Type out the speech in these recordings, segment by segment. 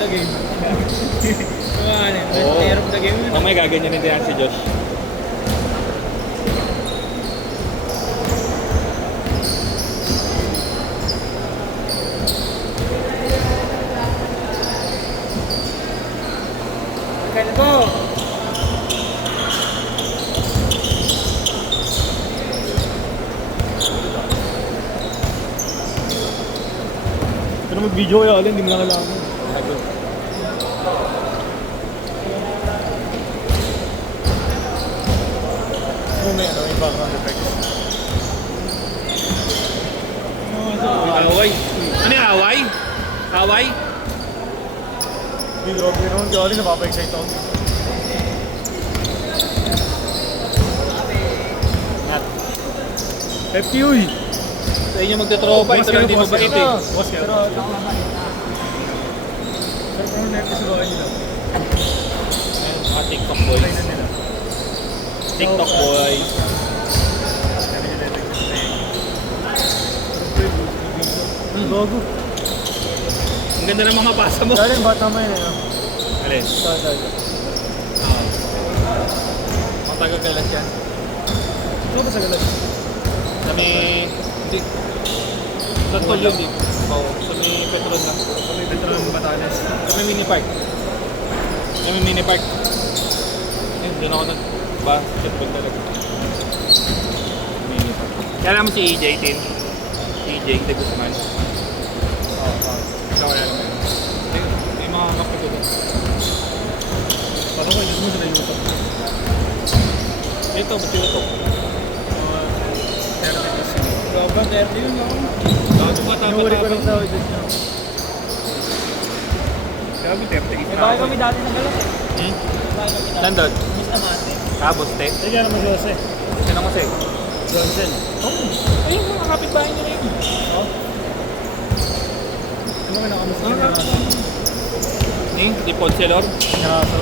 the game. Player of the game. Mamaya gaganyan din yan si Josh. Kaya po. Pero mag-video kayo, Alin, hindi mo na kailangan. May background effects. Away. Ano yung away? Away? Hindi, grabe naman si Alin, napapa-excite ako. FTU eh! Sa inyo magtatropa, ito lang hindi mabait eh. Boss kayo. Pero kung net is ba nila? Mga TikTok boys. TikTok boys. Bago. Ang ganda ng mga pasa mo. Alin, bata mo yun eh, no? Alin? Saan? Matagagalas yan. Ano ba sa galas? Kami, hindi. Sa tol yun, di. Oo, sa may Petron na. Sa may Petron, Batanes. Sa may mini park. Sa may mini park. Eh, doon ako basketball talaga. Mini park. Kaya alam mo si EJ, Tin? Si EJ, de Guzman. Oo. Ikaw kaya alam mo yun. May mga kape ko doon. Parang ko, hindi mo sila YouTube. Ito, ba't ito? Robot, 30 yun ako. Gago ba, Inuuri ko lang tapa-tapa? sa audience nyo. Grabe, 30 May bahay kami dati ng galas eh. Hmm? Bahay kami dati. Nandun? Miss na mate. Ah, Boste. Sige naman si Jose. Sino kasi? Johnson. Oh, ayun, mga kapitbahay nyo na yun. Oh? Ano ka nakamusta Ano niya? Ni, di Poncelor? Nakaso.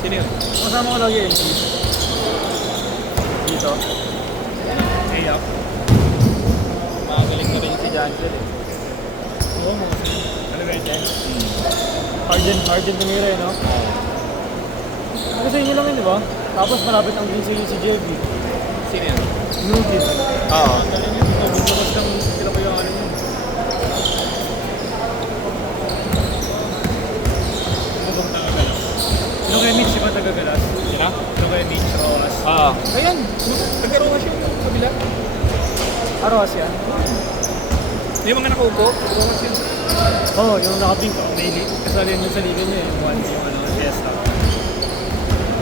Sino yun? Kasama ko lagi eh. Dito. Hey, up. Makagaling na rin si Janjel eh. Oo, mga sino. Ano ba yun? Argent tumira eh, no? Ano sa inyo lang yun, di ba? Tapos malapit ang green sa'yo si JB. Sino yun? Nugis. Oo. Galing yun. Bukas lang sila pa yung ano yun. Ano bang tagagalas? Sino kay Mitch, di ba tagagalas? Sino? Sino kay Mitch, Roas? Oo. Ayun, nagkaroon siya yung kabila. Roas yan? May mga nakaupo. Rowas yun. Oo, yung nakapink ko. May kasali yun sa liga niya yung one, yung ano, fiesta.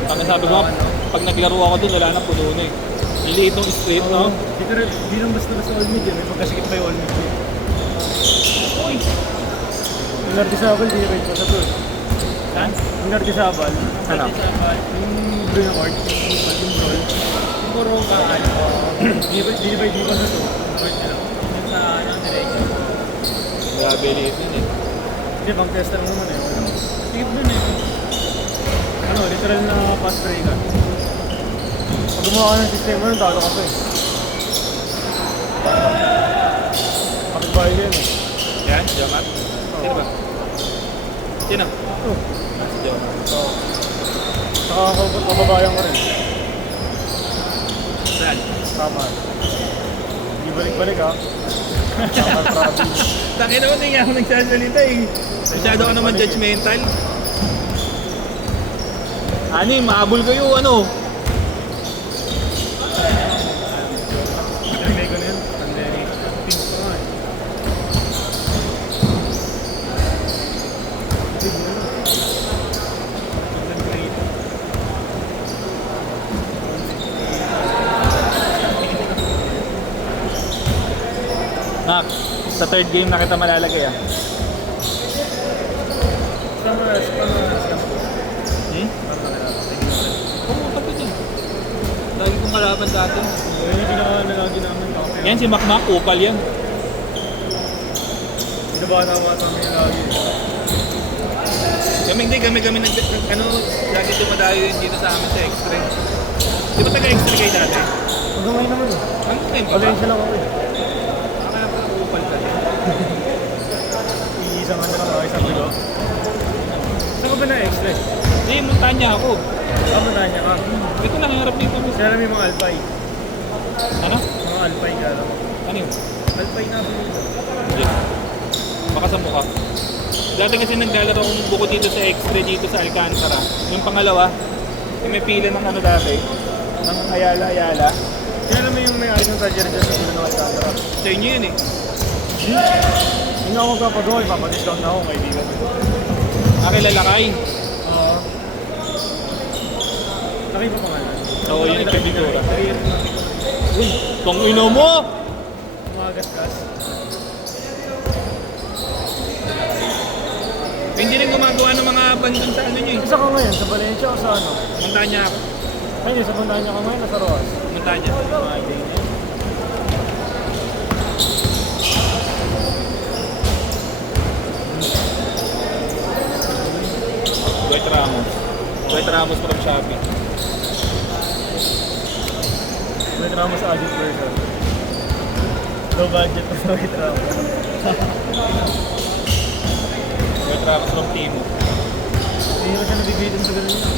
Ang sabi ko, pag naglaro ako doon, wala na puno na eh. Iliit nung street, no? Dito rin, di lang basta all mid yun. May pagkasikip pa yung all mid yun. Uy! Yung Nardisabal, di rin pa sa to. Saan? Yung Nardisabal. Ano? Yung blue na court, yung brawl. Yung puro ka, ano, di ba sa to? Court nila. Yung sa, ano, direction. Grabe liit yun eh. Hindi, pang testa lang naman eh. Wala. Sikip dun eh. Ano, literal na pass break ka. Pag gumawa ka ng sistema nun, talo ka pa eh. Kapit bahay yun eh. Yan, Jomat. Sino ba? Sino? Oh. Ah, si Jomat. Oo. Saka kababayan ko rin. Saan? Tama. Hindi balik-balik ha. Tama, province. Takin naman, hindi nga ako nagsasalita eh. Masyado ka naman judgmental. Ano eh, mahabol kayo, ano? Relay ko na yun. Pandemic. Pink ko nga eh. Big mo na. Tignan ko ito. Nak, sa third game na kita malalagay ah. Sama, Hmm? Oo, kapit yun. Lagi kong kalaban dati. Yun yung pinaka-nalagi namin. Yan si Makmak, upal yan. Binabata-bata kami yung lagi. Kami ano, lagi dumadayo yun dito sa amin sa X-ray. Di ba taga-X-ray kayo dati? Hanggang ngayon naman eh. Ang time ka ba? Pasensya lang ako eh. Akala ko upal ka din. Iisang ano lang ako, isang bilo. na extra eh. Hindi, montanya ako. Kapuntahan niya ka. Ito nangarap dito. Kasi alam mo yung mga Alpine. Ano? Mga Alpine ka lang. Ano yun? Alpine na dito. Hindi. Baka sa mukha. Dati kasi naglalaro akong buko dito sa X-ray dito sa Alcantara. Yung pangalawa, yung may pila ng ano dati. Ng Ayala. Kaya alam mo yung may ari ng Tajir dyan sa ulo ng Alcantara. Sa inyo yun eh. Hindi nga ako magpapagawa, ipapadiscount na ako kaibigan. Lalakay. Oo. Nakita pa nga na. Oo, yun yung pintura. Nakita na. Uy, tong ino mo! Mga gasgas. Hindi rin gumagawa ng mga bandun sa ano nyo eh. Isa ka ngayon, sa Valencia o sa ano? Montanya ako. Ayun, sa Montanya ka ngayon, nasa Roas. Montanya. Mga idea niya. Dwight Ramos from Shopee. Dwight Ramos audit version. Low budget pa sa Dwight Ramos. Dwight Ramos from Timo. Hindi na siya nabibitin sa ganun yun.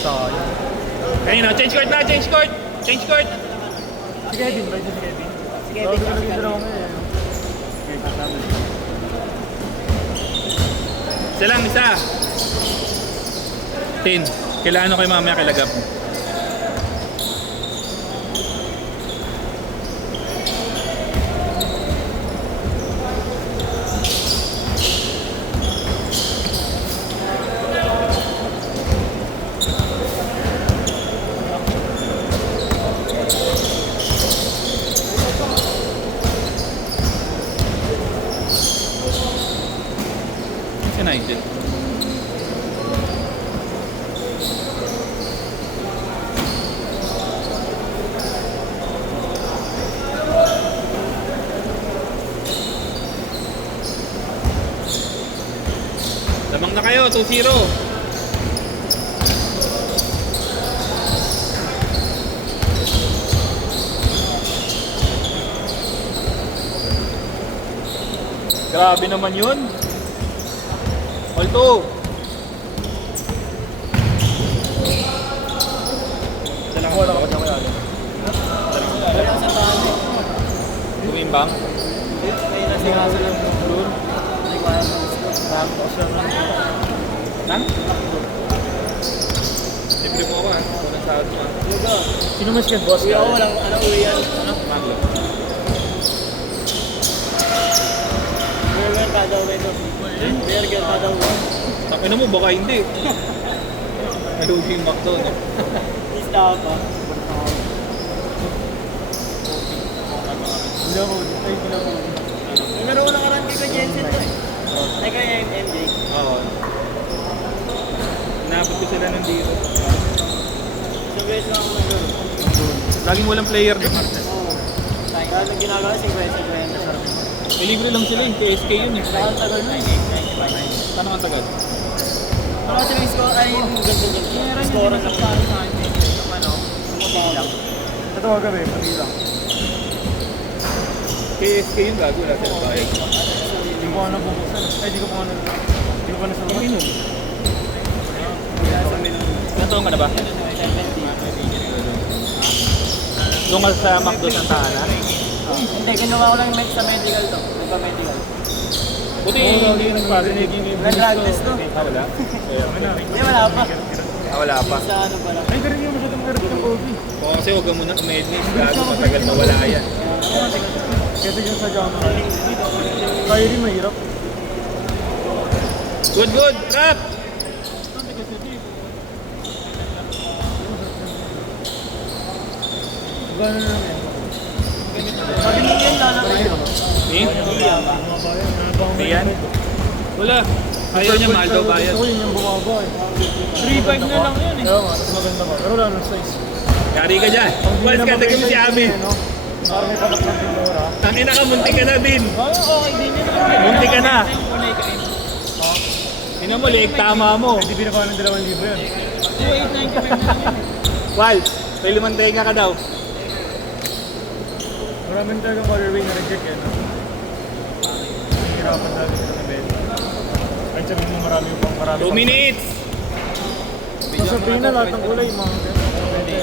Sayang. Ayun na, change court na! Change court! Change court! Si Kevin, ba ito si Kevin? Si Kevin. Tawag ko na dito ako ngayon. Okay, kasama. Isa lang, isa! 10. Kailangan ko kayo mamaya kilagap. United. Lamang na kayo, 2-0. Grabe naman yun. Alto! Dalang wala ka pa dyan kaya. Wala sa tahan eh. Tumimbang? May nasingasa lang yung blue. Hindi ko alam ng tapos lang lang. Nan? Libre mo ako ha. Unang sahod mo ha. Lugo. Sino mas yan, boss? Uwi ako, walang ano, uwi yan. Ano? Maglo. Burger ka daw ito. Burger ka daw. Takina mo, baka hindi. Nalugi yung McDo, no? Lista pa. Hindi ako. Ay, hindi ako. Meron ko nakaraan kay Jensen to eh. Ay kaya yung MJ. Oo. Inabot ko sila ng dito. So guys lang ako nag-go. Laging walang player doon. Oo. Kaya nang ginagawa, 50-50 na sarap. May libre lang sila eh. KSK yun eh. Saan tagal na? 95. Saan ang tagal? Ano kasi yung score ay yung ganda niya. Score sa parang sa akin. Yung ano, yung lang. Ito ka gabi, pagi lang. KSK yun gago. Wala silang bayad. Hindi ko ano bubuksan. Ay, di ko pa ano. Di ko pa nasa Ano yun? Ilan taong ka na ba? Doon ka sa McDo Santa Ana? Hindi, ginawa ko lang yung sa medical to. Nagpa-medical. Buti Nag-drug test to. Wala? Hindi, wala pa. Wala pa. Sa ano pa lang. Ay, pero hindi mo masyadong karap ng COVID. Oo, kasi huwag ka muna umednis. Gago, matagal na wala yan. Kasi yung sa jama. Tayo rin mahirap. Good, good! Rap! Gano'n na lang yan. Sabi mo yan, lalaki. Eh? Mga Ayan? Wala. Ayaw niya mahal daw bayad. Gusto ko yun yung bumaba eh. 3.5 na lang yun eh. Kaya nga, mas maganda pa. Pero wala nang size. Yari ka dyan. Mas ka taga mo si Amin. Parang may patak ng pindora. Tangina ka, munti ka na din. Okay din yun. Munti ka na. Unay ka rin. Tingnan mo, liik tama mo. Hindi pinapa ng 2,000 yun. 2895 na lang yun. Wal, may limantenga ka daw. Maraming talagang colorway na reject yan. Hihirapan talaga. sabihin mo marami 2 minutes! Sasabihin na lahat ng kulay, mga pwede.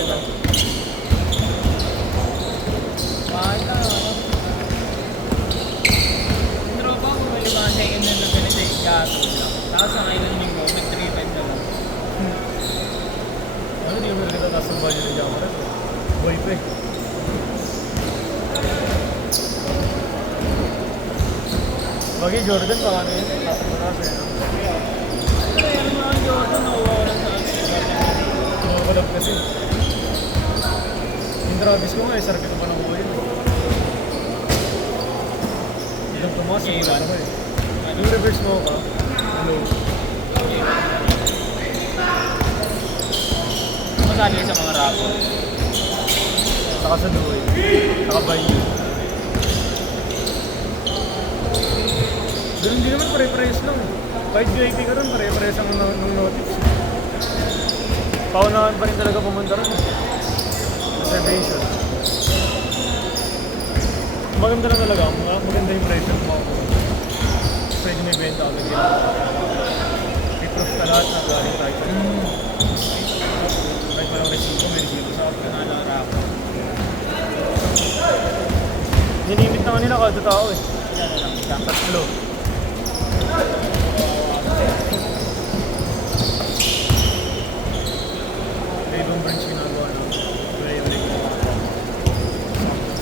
Mahal na, ano? Yung tropa ko, may mga second hand na ganito eh, gato lang. Tapos ang island linggo, may 3 times na lang. Ano, di mo rin tatas ng value na Jamara. Boy pa eh. Bagay Jordan, baka ano yun? Tatas mo na siya. Pero yung mga Jordan, nakuha ko lang sa akin. Tumakalab kasi. Yung Travis ko nga eh, sarap ito pa nakuha yun. Ilang tumakas, Okay, wala man. ako eh. Yung reverse mo ka, hello. Masali sa mga rapo. Saka sa Duoy. Saka Banyo. Ganun din naman, pare-parehas lang. Kahit VIP ka rin, pare-parehas ang ng notice. Paunahan pa rin talaga pumunta rin. Reservation. Maganda na talaga, maganda yung presyo mo. Pwede may benta agad yun. I-proof ka lahat na galing tayo. Kahit walang resibo, may resibo sa akin. Ano, rapo. Nilimit na nga nila kada tao eh. Tatlo. May ibang branch ginagawa na. Wala yung leg mo.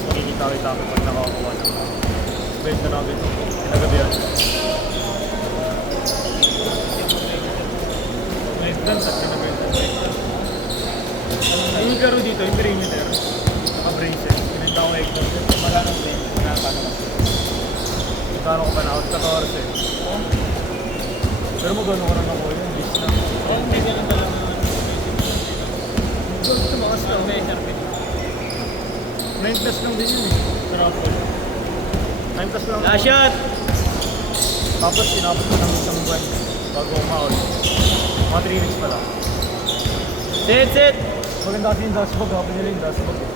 Makikita-kita ko pag nakakuha na. Benta na agad. Kinagabihan. Live dance at kinabenta. Yung laro dito, yung perimeter. Naka-braces. Kinenta ko egg dance. Wala nang play. Wala pa naman. Kano ko pa na out 14. Pero magano ko rin ako yun, list na. Oh, hindi ganun pala naman. Gold tumakas Ang lang. better pin. 9 plus lang din yun eh. Sa raffle. 9 plus lang. Last shot! Tapos sinapot ko ng isang buwan bago umahol. Mga 3 weeks pala. Sit! Maganda kasi yung dashboard, hapon nila yung dashboard eh.